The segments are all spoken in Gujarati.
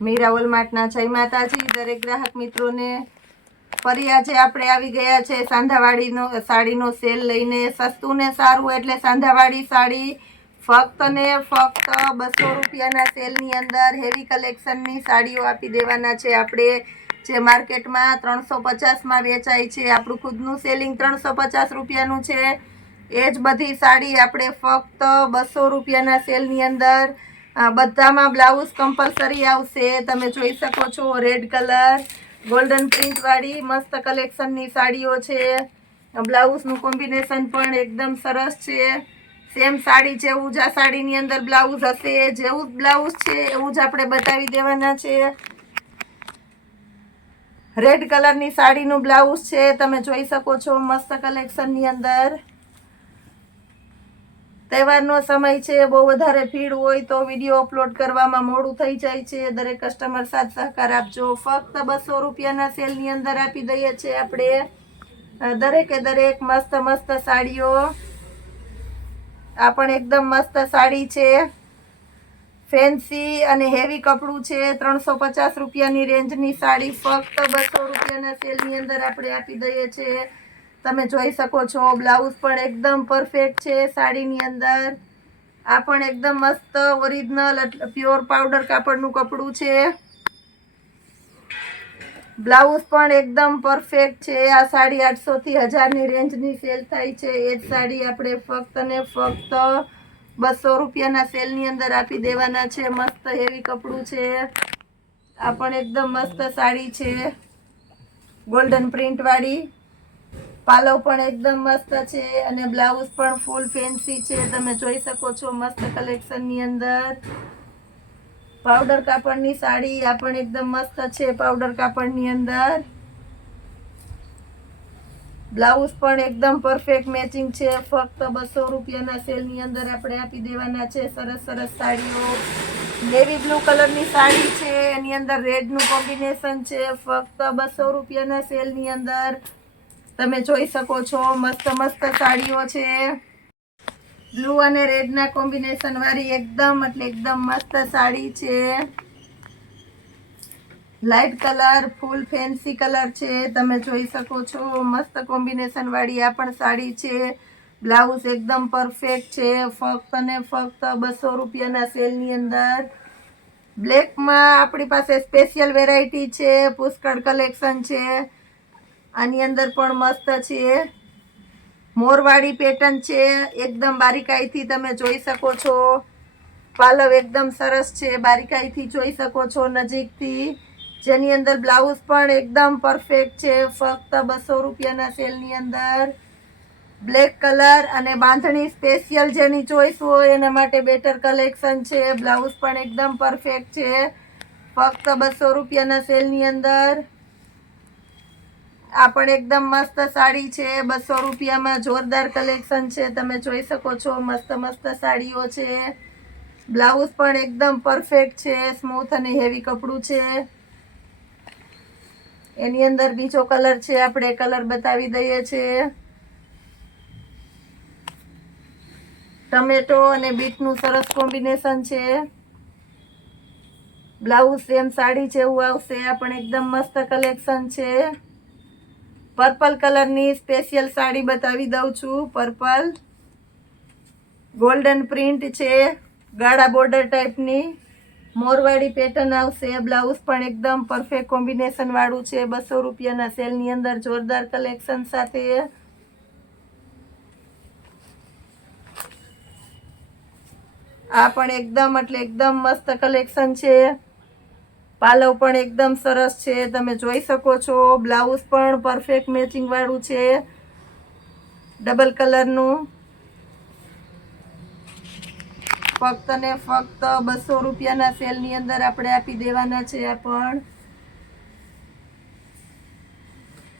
મીરા વોલમાર્ટના જય માતાજી દરેક ગ્રાહક મિત્રોને। ફરી આજે આપણે આવી ગયા છે સાંધાવાડીનો સાડીનો સેલ લઈને। સસ્તું ને સારું એટલે સાંધાવાડી સાડી ફક્ત ને ફક્ત 200 રૂપિયાના સેલની અંદર હેવી કલેક્શનની સાડીઓ આપી દેવાના છે આપણે। જે માર્કેટમાં 350માં વેચાય છે, આપણું ખુદનું સેલિંગ 350 રૂપિયાનું છે। એ જ બધી સાડી આપણે ફક્ત 200 રૂપિયાના સેલની અંદર બધામાં બ્લાઉઝ કમ્પલસરી આવશે। તમે જોઈ શકો છો રેડ કલર ગોલ્ડન પ્રિન્ટ વાળી મસ્ત કલેક્શનની સાડીઓ છે। બ્લાઉઝનું કોમ્બિનેશન પણ એકદમ સરસ છે। સેમ સાડી જેવું જ આ સાડીની અંદર બ્લાઉઝ હશે, જેવું જ બ્લાઉઝ છે એવું જ આપણે બતાવી દેવાના છે। રેડ કલરની સાડીનું બ્લાઉઝ છે, તમે જોઈ શકો છો મસ્ત કલેક્શનની અંદર। તહેવારનો સમય છે, બહુ વધારે ભીડ હોય તો વિડીયો અપલોડ કરવામાં મોડું થઈ જાય છે। દરેક કસ્ટમર સાથ સહકાર આપજો। ફક્ત 200 રૂપિયાના સેલની અંદર આપી દઈએ છીએ આપણે દરેકે દરેક મસ્ત મસ્ત સાડીઓ। આ પણ એકદમ મસ્ત સાડી છે, ફેન્સી અને હેવી કપડું છે। 350 રૂપિયાની રેન્જની સાડી ફક્ત 200 રૂપિયાના સેલની અંદર આપણે આપી દઈએ છીએ। તમે જોઈ શકો છો બ્લાઉઝ પણ એકદમ પરફેક્ટ છે સાડીની અંદર। આ પણ એકદમ મસ્ત ઓરિજિનલ પ્યોર પાવડર કાપડનું કપડું છે। બ્લાઉઝ પણ એકદમ પરફેક્ટ છે। આ સાડી 800 થી 1000ની રેન્જની સેલ થાય છે। એ જ સાડી આપણે ફક્ત ને ફક્ત 200 રૂપિયાના સેલની અંદર આપી દેવાના છે। મસ્ત હેવી કપડું છે। આ પણ એકદમ મસ્ત સાડી છે ગોલ્ડન પ્રિન્ટ વાળી। પાલવ પણ એકદમ મસ્ત છે અને બ્લાઉઝ પણ ફૂલ ફેન્સી છે। તમે જોઈ શકો છો મસ્ત કલેક્શનની અંદર પાવડર કાપડની સાડી। આ પણ એકદમ મસ્ત છે પાવડર કાપડની અંદર। બ્લાઉઝ પણ એકદમ પરફેક્ટ મેચિંગ છે। ફક્ત 200 રૂપિયાના સેલની અંદર આપણે આપી દેવાના છે સરસ સરસ સાડીઓ। નેવી બ્લુ કલરની સાડી છે, એની અંદર રેડનું કોમ્બિનેશન છે। ફક્ત 200 રૂપિયાના સેલની અંદર તમે જોઈ શકો છો મસ્ત મસ્ત સાડીઓ છે। બ્લુ અને રેડના કોમ્બિનેશન વાળી એકદમ એટલે એકદમ મસ્ત સાડી છે। લાઇટ કલર ફૂલ ફેન્સી કલર છે, તમે જોઈ શકો છો મસ્ત કોમ્બિનેશન વાળી આ પણ સાડી છે। બ્લાઉઝ એકદમ પરફેક્ટ છે। ફક્ત ને ફક્ત 200 રૂપિયાના સેલની અંદર બ્લેકમાં આપણી પાસે સ્પેશિયલ વેરાયટી છે, પુષ્કળ કલેક્શન છે। આની અંદર પણ મસ્ત છે, મોરવાળી પેટર્ન છે, એકદમ બારીકાઈથી તમે જોઈ શકો છો। પાલવ એકદમ સરસ છે, બારીકાઈથી જોઈ શકો છો નજીકથી। જેની અંદર બ્લાઉઝ પણ એકદમ પરફેક્ટ છે। ફક્ત 200 રૂપિયાના સેલની અંદર બ્લેક કલર અને બાંધણી સ્પેશિયલ જેની ચોઈસ હોય એના માટે બેટર કલેક્શન છે। બ્લાઉઝ પણ એકદમ પરફેક્ટ છે, ફક્ત 200 રૂપિયાના સેલની અંદર। આ પણ એકદમ મસ્ત સાડી છે, 200 રૂપિયામાં જોરદાર કલેક્શન છે, તમે જોઈ શકો છો મસ્ત મસ્ત સાડીઓ છે। બ્લાઉઝ પણ એકદમ પરફેક્ટ છે, સ્મૂથ અને હેવી કપડું છે। એની અંદર બીજો કલર છે, આપણે કલર બતાવી દઈએ છીએ ટમેટો અને બીટનું સરસ કોમ્બિનેશન છે। બ્લાઉઝ સેમ સાડી જેવું આવશે। આ પણ એકદમ મસ્ત કલેક્શન છે। પર્પલ કલરની સ્પેશિયલ સાડી બતાવી દઉં છું। પર્પલ ગોલ્ડન પ્રિન્ટ છે, ગાળા બોર્ડર ટાઈપની મોરવાળી પેટર્ન આવશે। બ્લાઉઝ પણ એકદમ પરફેક્ટ કોમ્બિનેશન વાળું છે 200 રૂપિયાના સેલની અંદર જોરદાર કલેક્શન સાથે। આ પણ એકદમ એટલે એકદમ મસ્ત કલેક્શન છે। પાલવ પણ એકદમ સરસ છે, તમે જોઈ શકો છો। બ્લાઉઝ પણ પરફેક્ટ મેચિંગ વાળું છે ડબલ કલરનું। ફક્ત ને ફક્ત 200 રૂપિયાના સેલની અંદર આપણે આપી દેવાના છે। આ પણ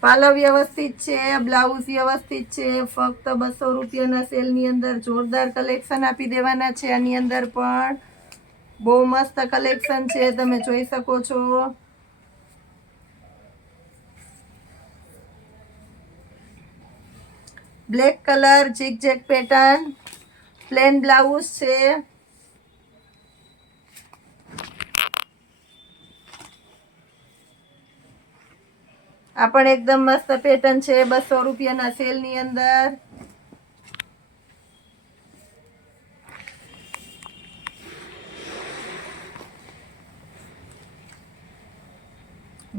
પાલવ વ્યવસ્થિત છે, બ્લાઉઝ વ્યવસ્થિત છે। ફક્ત 200 રૂપિયાના સેલની અંદર જોરદાર કલેક્શન આપી દેવાના છે। આની અંદર પણ બહુ મસ્ત કલેક્શન છે, તમે જોઈ શકો છો। Black colour zigzag pattern plane blouse છે। આ પણ એકદમ મસ્ત પેટર્ન છે, 200 રૂપિયાના સેલની અંદર.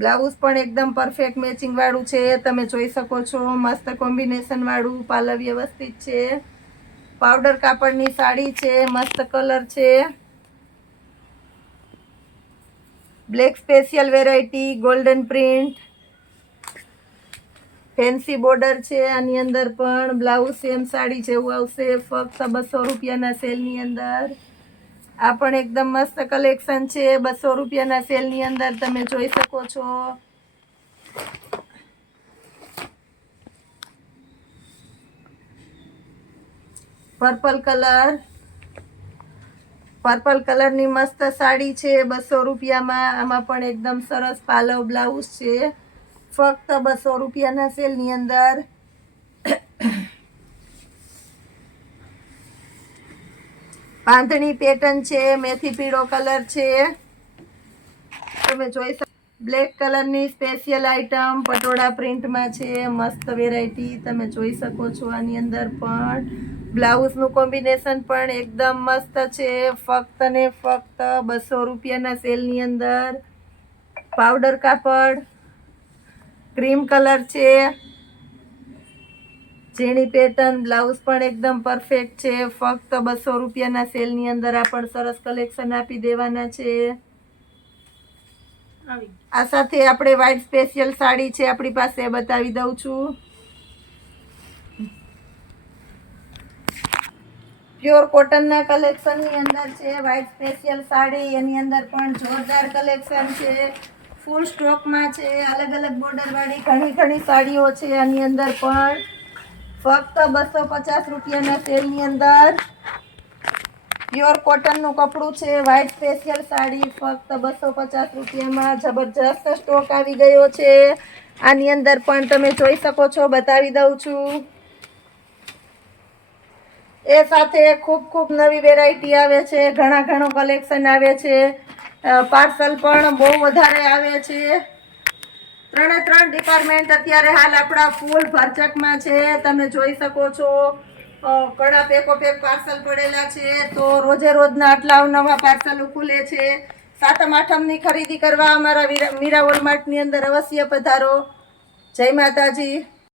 બ્લાઉઝ પણ એકદમ પરફેક્ટ મેચિંગ વાળું છે, તમે જોઈ શકો છો. મસ્ત કોમ્બિનેશન વાળું પાલવ વ્યવસ્થિત છે. પાવડર કાપડની સાડી છે, મસ્ત કલર છે. Black special variety, golden print, fancy border છે. આની અંદર પણ બ્લાઉઝ સેમ સાડી જેવું આવશે, ફક્ત 200 રૂપિયાના સેલની અંદર. આ પણ એકદમ મસ્ત કલેક્શન છે, 200 રૂપિયાના સેલની અંદર તમે જોઈ શકો છો. પર્પલ કલરની મસ્ત સાડી છે, 200 રૂપિયામાં. આમાં પણ એકદમ સરસ પાલવ બ્લાઉઝ છે, ફક્ત 200 રૂપિયાના સેલની અંદર. બાંધણી પેટર્ન છે, મેથી પીળો કલર છે, તમે જોઈ શકો. બ્લેક કલરની સ્પેશિયલ આઈટમ પટોળા પ્રિન્ટમાં છે, મસ્ત વેરાયટી તમે જોઈ શકો છો. આની અંદર પણ બ્લાઉઝનું કોમ્બિનેશન પણ એકદમ મસ્ત છે, ફક્ત ને ફક્ત 200 રૂપિયાના સેલની અંદર. પાવડર કાપડ, ક્રીમ કલર છે, ઝીણી પેટર્ન, બ્લાઉઝ પણ એકદમ પરફેક્ટ છે, ફક્ત 200 રૂપિયાના સેલની અંદર. આ પણ સરસ કલેક્શન આપી દેવાના છે. આ સાથે આપણે વ્હાઈટ સ્પેશિયલ સાડી છે આપણી પાસે, બતાવી દઉં છું. પ્યોર કોટનના કલેક્શનની અંદર છે વ્હાઈટ સ્પેશિયલ સાડી. એની અંદર પણ જોરદાર કલેક્શન છે, ફૂલ સ્ટોકમાં છે. અલગ અલગ બોર્ડર વાળી ઘણી સાડીઓ છે. આની અંદર પણ ફક્ત 250 રૂપિયાના સેલની અંદર. પ્યોર કોટનનું કપડું છે, વ્હાઈટ સ્પેશિયલ સાડી, ફક્ત 250 રૂપિયામાં. જબરજસ્ત સ્ટોક આવી ગયો છે. આની અંદર પણ તમે જોઈ શકો છો, બતાવી દઉં છું. એ સાથે ખૂબ નવી વેરાયટી આવે છે, ઘણું કલેક્શન આવે છે. પાર્સલ પણ બહુ વધારે આવે છે. 3 ડિપાર્ટમેન્ટ અત્યારે હાલ આપણા ફૂલ ભરચકમાં છે, તમે જોઈ શકો છો. ઘણા પેકોપેક પાર્સલ પડેલા છે, તો રોજના આટલા નવા પાર્સલ ખુલે છે. 7મ 8મની ખરીદી કરવા અમારા મીરા વોલમાર્ટની અંદર અવશ્ય પધારો. જય માતાજી.